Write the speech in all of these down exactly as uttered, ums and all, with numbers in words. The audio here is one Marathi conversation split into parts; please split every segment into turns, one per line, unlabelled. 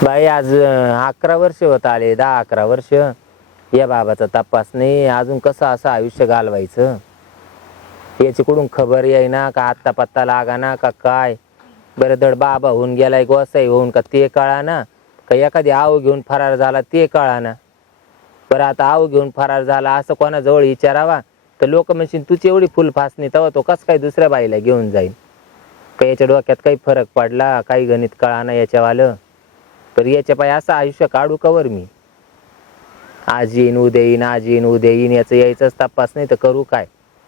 बाई आज अकरा वर्ष होत आले, दहा अकरा वर्ष या बाबाचा तपास नाही. अजून कसं असं आयुष्य घालवायचं याची कुठून खबर येईना का, आत्ता पत्ता लागा ना का काय. बरं धड बाबा होऊन गेलाय गोसाई होऊन का ते कळा ना, का एखादी आव घेऊन फरार झाला ते कळा ना. बरं आता आव घेऊन फरार झाला असं कोणाजवळ विचारावा तर लोक म्हणशील तुझी एवढी फुल फासणी तेव्हा तो कस काय दुसऱ्या बाईला घेऊन जाईल. का याच्या डोक्यात काही फरक पडला, काही गणित कळा ना याच्यावालं. तर याच्या पाय असं आयुष्य काढू कवर मी. आज येईन उद्या येईन, आज येईन उद्या येईन, याचं यायचंच तपास नाही तर करू काय.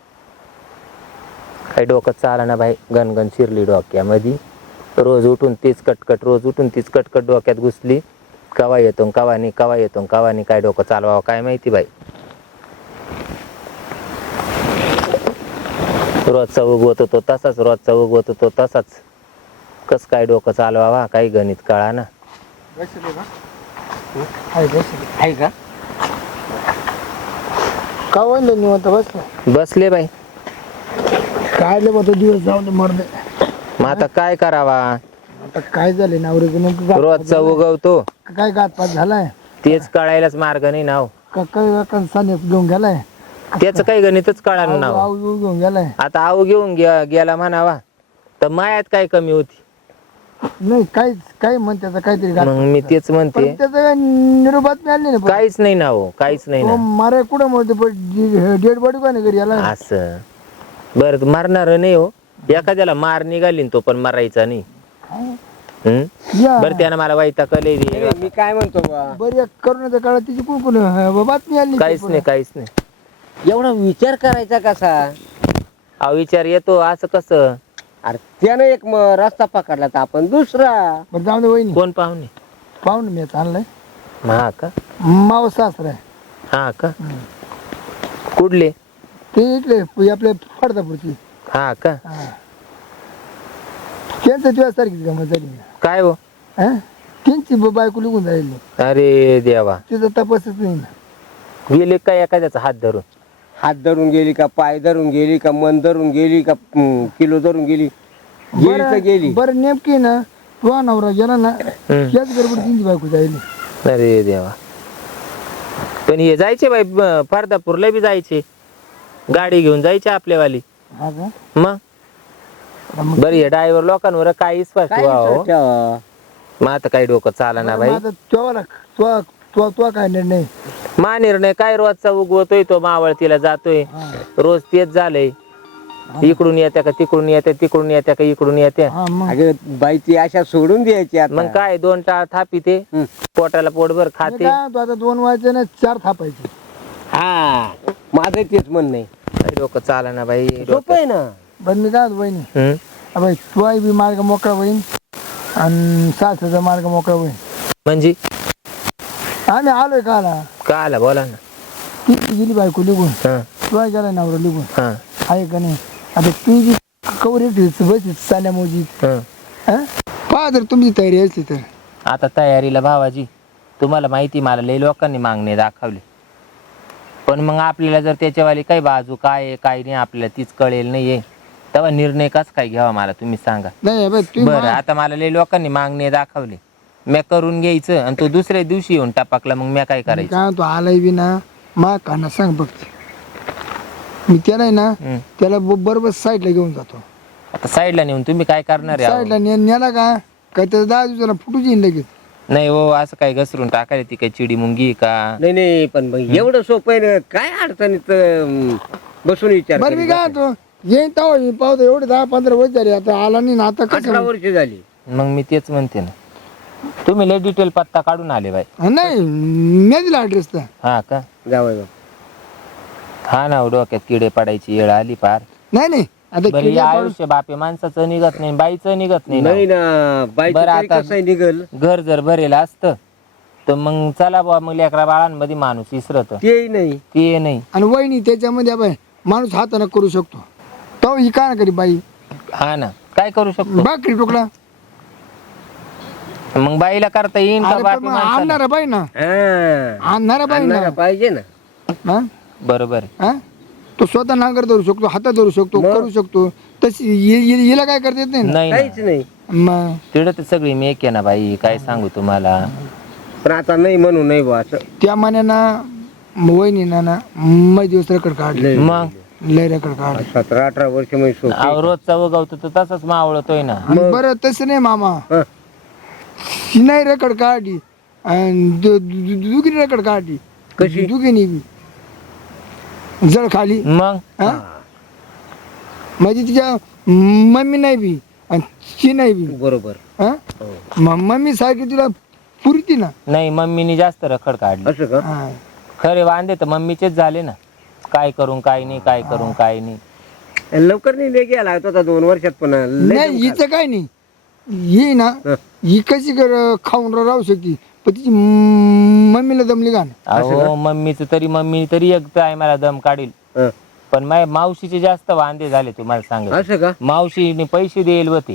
काही डोकं चाला ना बाई, गणगण शिरली डोक्यामध्ये. रोज उठून तीच कटकट, रोज उठून तीच कटकट डोक्यात घुसली. कवा येतो कवा नाही, कवा येतो कवा नाही, काय डोकं चालवावं काय माहिती बाई. रोजचा उगवत होतो तसाच, रोजचा उगवत होतो तसाच. कस काय डोकं चालवावा काही गणित कळा ना.
आहे का का म्हणलं निवंत बसलं
बसले बाई.
काय लय तो दिवस जाऊन मरले.
मग आता काय करावा.
आता काय झाले नवरीचं नेमकं घात-
रोजचा उगवतो
काय घातपात झालाय
तेच कळायलाच मार्ग नाही नाव.
का काय का सानेस घेऊन गेलाय,
त्याच काही गणितच कळा
आऊ-
नाव.
आऊ येऊ घेऊन गेलाय.
आता आऊ घेऊन गे- गेला म्हणावा तर मायात काय कमी होती.
नाही काहीच काही म्हणते काहीतरी घात-
मग मी तेच
पण
म्हणते
त्याचं काय निरोपात मिळाली नाही.
काहीच नाही ना हो, काहीच नाही ना.
मारा कुठं म्हणते डेड बॉडी का नाही घरी याला.
असं बरं मारणार नाही हो. एखाद्याला मार निघाली न तो पण मारायचा नाही. हम्म
या
बरं त्यानं मला वाईटा कले
मी काय म्हणतो बा,
बरी करोनाच्या काळात तिची कोण कोण बातमी आली
काहीच नाही काहीच नाही.
एवढा विचार करायचा कसा.
अहो विचार येतो असं कसं.
अरे त्यानं एक म- रस्ता पकडला तर आपण दुसरा.
बरं जाऊ दे वहिनी
कोण पाहुणे.
पाहून मी आता आणलाय
हा का.
माव सासरा आहे.
हा का. कुठले.
ते इथले आपल्या फडतापूरची.
हा का.
त्यांचं दिवस तारखेची गमत झाली
काय हो.
हा? त्यांची ब- बायको लिहून जाईल
अरे देवा.
तिचा तपासच नाही ना.
गेले काय एखाद्याचा हात धरून.
हात धरून गेली का, पाय धरून गेली का, मन धरून गेली का, हम्म, किलो धरून गेली गेली तर गेली.
बरं बरं नेमकी ना तुझा नवरा गेला ना
हम्म.
त्याच गडबड त्यांची बायको जाईल.
अरे देवा. पण हे जायचे बाई ब- फरदापूरला बी जायचे, गाडी घेऊन जायचे आपल्यावाली.
हा का
मग
मग
बरं हे ड्रायव्हर लोकांवर काय विश्वास
काय
ठेवा हो.
विचार ठेवा?
मग आता काही डोकं चाला ना बाई.
आता तुला तुला तुला तुला काय निर्णय.
मा निर्णय काय रोजचा उगवतोय तो मावळतीला जातोय.
हा
रोज तेच झालंय. इकडून येत्या का तिकडून येत्या, तिकडून येत्या का इकडून येत्या.
हा मग
अगं बाई ती अशा सोडून द्यायची आता.
मग काय दोन टाळ थापी ते
हम्म.
पोटाला पोटभर
मी
खाते.
काय म्हणतो, आता दोन वाजचे ना चार थापायचे.
हा माझं तेच म्हणणं आहे.
काही डोकं चाला ना बाई.
सोपं आहे ना.
बरं मी काय म्हणतो वहिनी
हम्म.
अबे तुझा बी मार्ग मोकळा होईल आणि सासऱ्याचा मार्ग मोकळा होईल.
म्हणजे
आम्ही आलोय का आला
का आला बोला ना.
ती गेली बायको निघून,
हा
तुला गेला नवरा निघून
हा
आहे का नाही. आता तू जी कवर येते बस चाल्या मोजी
हा.
पहा जर तुमची तयारी असली तर.
आता तयारीला भावाजी तुम्हाला माहिती मला लई लोकांनी मागणे दाखवले. पण मग आपल्याला जर त्याच्यावाली काही बाजू काय आहे काय नाही आपल्याला तीच कळेल नाहीये तेव्हा निर्णय कसा काय घ्यावा मला तुम्ही सांगा.
नाही बरं तुम्ही
बरं आता मला लई लोकांनी मागणे दाखवले, मी करून घ्यायचं आणि तो दुसऱ्या दिवशी येऊन टापाकला मग मी काय करायचं.
काय तो आलाय बी ना मा काना सांग बघ मी त्याला आहे ना
हम्म.
त्याला ब- बरोबर साईडला घेऊन जातो.
आता साईडला नेऊन तुम्ही काय करणार आहे
साईडला
अहो?
ने- नेला का काय त्याचा दहा दिवसाला फुटूच येईन लगेच.
नाही हो असं काय घसरून टाकायला ती काही चिडी मुंगी आहे का.
नाही नाही पण मग एवढं सोपं आहे ना. काय अडचणीत अं, बसून विचार
बरं मी
करीत
काय
बसायचं.
तो येईन तेव्हा येईन पाहतो एवढे दहा पंधरा वर्ष झाले आता आला नाही ना आता
अठरा
कसं.
वर्ष झाली.
मग मी तेच म्हणते ना तुम्ही लय डिटेल पत्ता काढून आले बाई.
नाही मी दिला ऍड्रेस तर.
हा का.
जावई बा.
हा ना डोक्यात किडे पडायची येळ आली पार.
नाही नाही आता
बरं
किल्ल्या
या
पाडून-
आयुष्य बापे माणसाचं निघत नाही बाईचं निघत नाही
नाही
ना.
ना बाई
बरं आता-
कसं निघल
घर जर भरेल असतं तर मग चला बुवा मग लेकरा बाळांमध्ये माणूस इसरत
तेही नाही.
ते नाही.
आणि वहिनी त्याच्यामध्ये बाय माणूस हाताने करू शकतो तो ही काय करी बाई
हा ना काय करू शकतो
बाकरी टोकला
मग बाईला करता येईन का
अरे पण
बापे
मग
माणसाला?
आणणारा बाई ना
हा.
आणणारा बाई ना
आणणारा पाहिजे ना.
हा?
बरोबर आहे.
हा? तो स्वतः नांगर धरू शकतो हातात धरू शकतो
मग?
करू शकतो तशी हि- हि- हिला काय करता येत नाही ना.
नाही
काहीच
ना.
नाही.
मग
तिकडे तर सगळी मेक आहे ना बाई, काय सांगू तुम्हाला.
पण आता नाही म्हणू नाही बा असं
त्या मनानं वहिनीनं ना मग दिवस रेकॉर्ड काढले,
लय-
मग
लय रेकॉर्ड काढले.
सतरा अठरा वर्ष म्हणजे सोपी.
अहो, रोजचा उगवतो तर तसंच मावळतोय ना.
आणि बरं तसं नाही मामा,
हं.
ही नाही रेकॉर्ड काढली आणि दुगी रेकॉर्ड काढली.
कशी?
दुगीनी बी जळ खाली.
मग
हा? म्हणजे तिच्या मम्मी नाही बी आणि ती नाही बी.
बरोबर.
हा?
हो.
म- मम्मी सारखी तिला पुरती ना.
नाही, मम्मीनी जास्त रखड काढली.
असं का?
हा.
खरे वांदे तर मम्मीचेच झाले ना. काय करून काय नाही, काय करून काय नाही.
लवकर नाही लय गेला होता दोन वर्षात पण लय
नाही
दम
हिचं काय नाही, ही ना
हं.
ही कशी कर खाऊन राहू शकते पण तिची म- मम्मीला दमली का
अहो, मम्मीच तरी मम्मी तरी एक टायमाला दम काढील,
हं.
पण माझ्या मावशीचे जास्त वांदे झाले तुम्हाला सांगत.
असं का?
मावशीने पैसे देईल होते,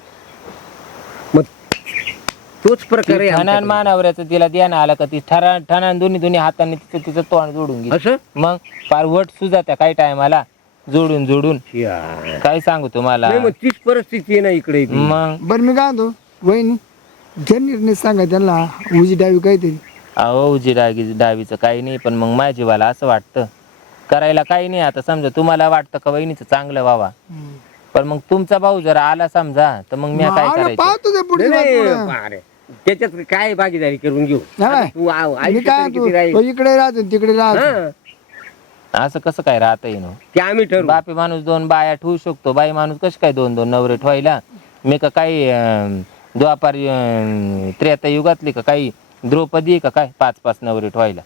मग तोच प्रकार आहे
ठणान
आमच्याकडे.
मानावऱ्याचं तिला द्यानं आलं का ती ठरा ठणान दोन्ही दोन्ही हाताने तिचं तिचं तोंड जोडून गेली.
असं
मग फार वट सुद्धा त्या काही टायमाला जोडून जोडून
या.
काय सांगू तुम्हाला.
नाही मग तीच परिस्थिती आहे ना इकडे बी.
मग
बरं मी काय म्हणतो वहिनी जर निर्णय सांगा त्यांना उजी डावी काहीतरी.
अहो, उजी डागी डावीचं काही नाही, पण मग माझ्या जीवाला असं वाटतं करायला काही नाही. आता समजा तुम्हाला वाटतं का वहिनीचं चांगलं व्हावा, पण मग तुमचा भाऊ जर आला समजा तर मग मी काय
मला
करायचं.
पाहतो ते पुढे
नाही, नाही, अरे, त्याच्यात काय भागीदारी करून घेऊ आता तू आ-
मी
आयुष्य
काय
तरी किती
म्हणतो
राहील?
तो इकडे राहतो तिकडे राहतो.
हं.
असं कसं काय राहता येईन.
ते आम्ही ठरवू.
बापी माणूस दोन बाया ठेवू शकतो, बाई माणूस कशी काय दोन दोन नवरे ठेवायला. मी का काही अं, द्वापार अं, त्रेता युगातली का काही द्रौपदी आहे का काय पाच पाच नवरे ठेवायला.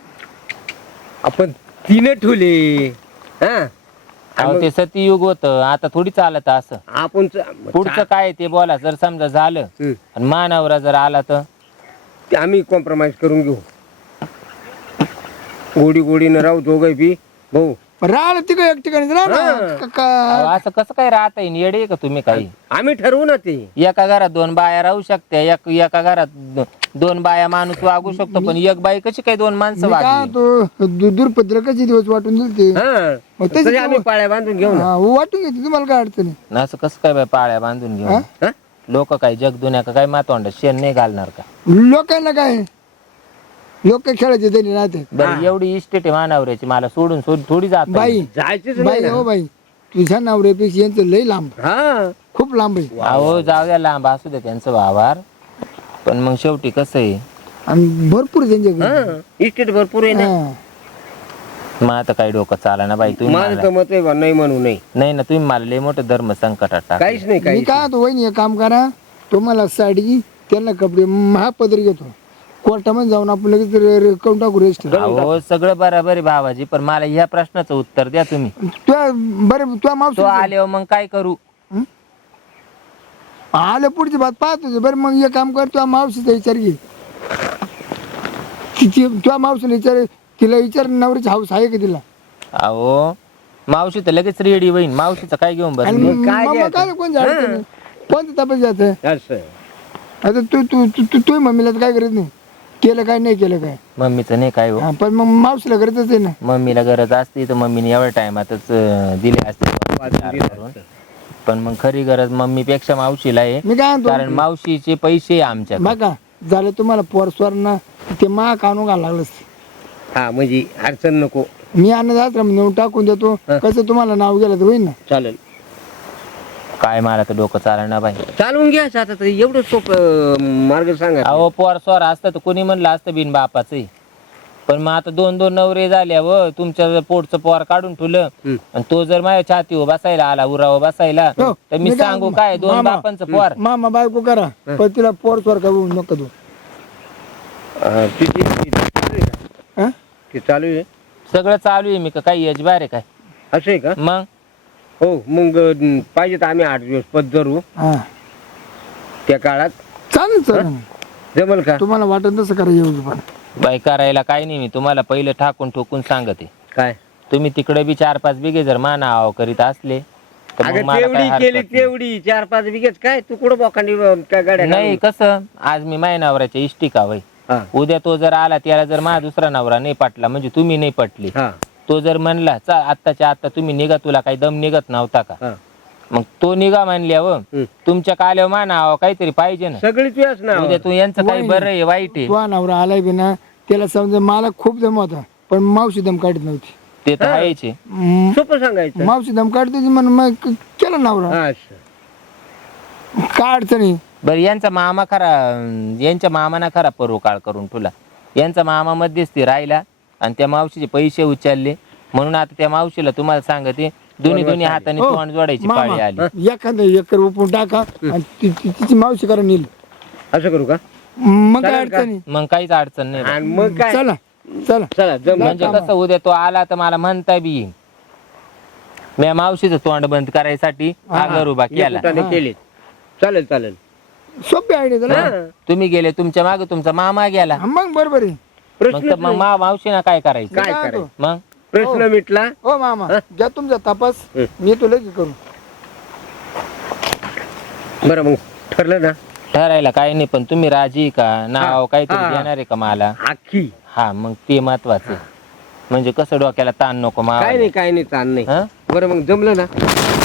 आपण तिने ठेवले. हा
अहो, ते सतीयुग होतं, आता थोडी चालत असं.
आपण च-
पुढचं काय ते बोला. जर समजा झालं
हं.
आणि मानवरा जर आला तर
ते आम्ही कॉम्प्रोमाइज करून घेऊ. गोडी गोडीनं राहू दोघं बी भाऊ.
राहिलं तिकडे एक ठिकाणी राह ना.
हा.
का- का-
अहो, असं कसं काय राहता येईल. येडे आहे का तुम्ही काही.
आम्ही ठरवू ना ते.
एका घरात दोन बाया राहू शकत्या, एक एका घरात दो- दोन बाया माणूस वागू शकतो, पण एक बाई कशी काय दोन माणसं
मी काय
वागली.
तो दुर्पत्र कशी दिवस वाटून दिले ते
हा
मग तशी
तरी आम्ही पाळ्या बांधून घेऊ ना.
हा, वाटून घेते तुम्हाला काय अडचण आहे?
असं कसं काय बाई पाळ्या बांधून घेऊन.
हा?
लोक काय जग दुनिया का काय मातोंड शेण नाही घालणार का.
लोकांना काय लोक खेळायचे तरी राहते.
बरं, एवढी इस्टेट आहे मानावऱ्याची, मला सोडून सोड थोडी जात
बाई
जायचंच नाही
बाई
ना.
हो बाई तुझ्या नवऱ्यापेक्षा यांचं लय लांब
हा
खूप लांब आहे
अहो, जाऊ द्या लांब असू द्या त्यांचं वावर, पण मग शेवटी कसं आहे.
आणि भरपूर त्यांच्याकडे
हा इस्टेट भरपूर आहे ना.
हा.
मग आता काही डोकं चाला ना बाई. तुम्ही
माझं
मला-
तर मत आहे बा, नाही म्हणू नाही.
नाही ना, तुम्ही मला लय मोठं धर्म संकटात टाकलं.
काहीच नाही
मी
काही
काय तो वहिनी एक काम करा तुम्हाला साडी त्यांना कपडे महापदर घेतो कोर्टामध्ये जाऊन आपण लगेच रे- रे- करून टाकू रेस्ट
अहो, सगळं बरोबर आहे भावाजी, पण मला ह्या प्रश्नाचं उत्तर द्या तुम्ही.
तुझ्या बरं तुझ्या मावशी
तो आल्यावर मग काय करू.
आलं पुढची बात पाहतो बरं मग एक काम कर तुझ्या मावशीचा विचार घे तिची तुझ्या मावशीला विचार तिला विचार नवरीची हाऊस आहे का तिला
अहो, मावशी तर लगेच रेडी होईन. मावशीचं काय घेऊन
आणि
बस.
मग काय
मग
घ्यायचं?
काय कोण झालं कोणतं तपास जायचं
असं
आता तू तू तू तू तू मम्मीला तर काय करत नाही केलं काय नाही केलं काय
मम्मीचं नाही काय हो.
हा, पण मग मावशीला करतच आहे ना
मम्मीला गरज असती तर मम्मीने एवढ्या टायमातच अं, दिले असते करून. पण मग खरी गरज मम्मीपेक्षा मावशीला आहे,
मी काय म्हणतो
कारण मावशीचे पैसे आमच्या.
बघा झालं तुम्हाला पोरस्वर ना ते मा कानून घालायला लागलं
हा म्हणजे अडचण नको.
मी अन्नदात्रा नेऊन टाकून देतो कसं तुम्हाला नाव गेलं तर होईल ना
चालेल
काय मला तर डोकं चालणार ना बाई.
चालवून घ्यायचं आता तर एवढं सोपं मार्ग सांगा.
अहो, पोर स्वर असतं तर कोणी म्हणलं असतं बिन बापाचं. पण मग आता दोन दोन नवरे झाल्या व तुमच्या पोटचं पोर काढून ठेवलं
हम्म.
आणि तो जर माझ्या छातीवर बसायला आला उरावर बसायला
हो,
तर मी
मी काय-
सांगू काय दोन
मामा,
बापांचं पोर.
मामा बायको करा पण तिला पोरस्वर का होऊ नको तू
हा, ती- ती- ती- ती चालू आहे का?
हा?
ती चालू आहे
सगळं चालू आहे. मी का काही यजबार आहे काय
असं आहे का?
मग.
हो मग अं, पाहिजे तर आम्ही आठ दिवस पद धरू
हा
त्या काळात.
चालेल चालेल
जमल का?
तुम्हाला वाटत तसं करा येऊ पण
बाई करायला काही नाही. मी तुम्हाला पहिले ठाकून ठोकून सांगते.
काय
तुम्ही तिकडे बी चार पाच बिघे जर माना आव करीत असले तर मग
अगं
मला
तेवढी
काही हरकत
केली
नाही.
तेवढी चार पाच बिघेच काय तू कुठं बोखांडी काय गाड्या
नाही कसं आज मी माय नवऱ्याच्या इष्टी का वय
हा
उद्या तो जर आला त्याला जर माझा दुसरा नवरा नाही पटला म्हणजे तुम्ही नाही पटली
हा
तो जर म्हणला चा आत्ताच्या आत्ता तुम्ही निघा तुला काही दम निघत नव्हता का
हा
मग तो निघा म्हणल्यावर
हम्म.
तुमच्या काल्यावर मानावं काहीतरी पाहिजे ना
सगळीच वेळच ना
उद्या तू यांचं काही
वहिनी.
बरं आहे वाईट आहे
तो नवरा आलाय बी ना त्याला समजा मला खूप दम होता पण मावशी दम काढत नव्हती
ते तर आहेच आहे.
म-
सोपं सांगायचं
मावशी दम काढत होती म्हणून मग क- केला नवरा
हा, असं.
काय अडचणी
बरं यांचा मामा खरा अं, यांच्या मामाना खरा परोकाळ करून ठेवला यांचा मामा मध्येच ते राहिला आणि त्या मावशीचे पैसे उचलले म्हणून आता त्या मावशीला तुम्हाला सांगते दोन्ही दोन्ही हाताने
हो,
तोंड जोडायची
मामा,
पाळी आली
एखादं एकर उपटून टाका आणि ति- ति- तिची मावशी करा नेल
असं करू का
मग काय
चालेल का?
अडचणी
मग काहीच अडचण नाही
आणि मग काय
चला चला
चला जम
म्हणजे कसं उद्या तो आला तर मला म्हणता बी येईल मी मावशीचं तोंड बंद करायसाठी आगर उभा केला
एकुटाने केले चालेल चालेल
सोपी आयडिया चला
हा.
तुम्ही गेले तुमच्या मागे तुमचा मामा गेला
हा, मग बरोबर आहे
मग
प्रश्न
तर मग मा- मावशीना काय करायचं
काय
काय
करायचं
मग
प्रश्न मिटला
हो मामा घ्या तुमचा तपास
हं.
मी तुला की करू
बरं मग ठरलं ना
ठरायला काही नाही पण तुम्ही राजी का नाव
हा,
काहीतरी
हा.
देणार आहे का मला
आखी
हा मग ते महत्वाचं आहे. म्हणजे कसं डोक्याला ताण नको
काय
मावा
नाही काय नाही ताण नाही
हा
बरं मग जमलं ना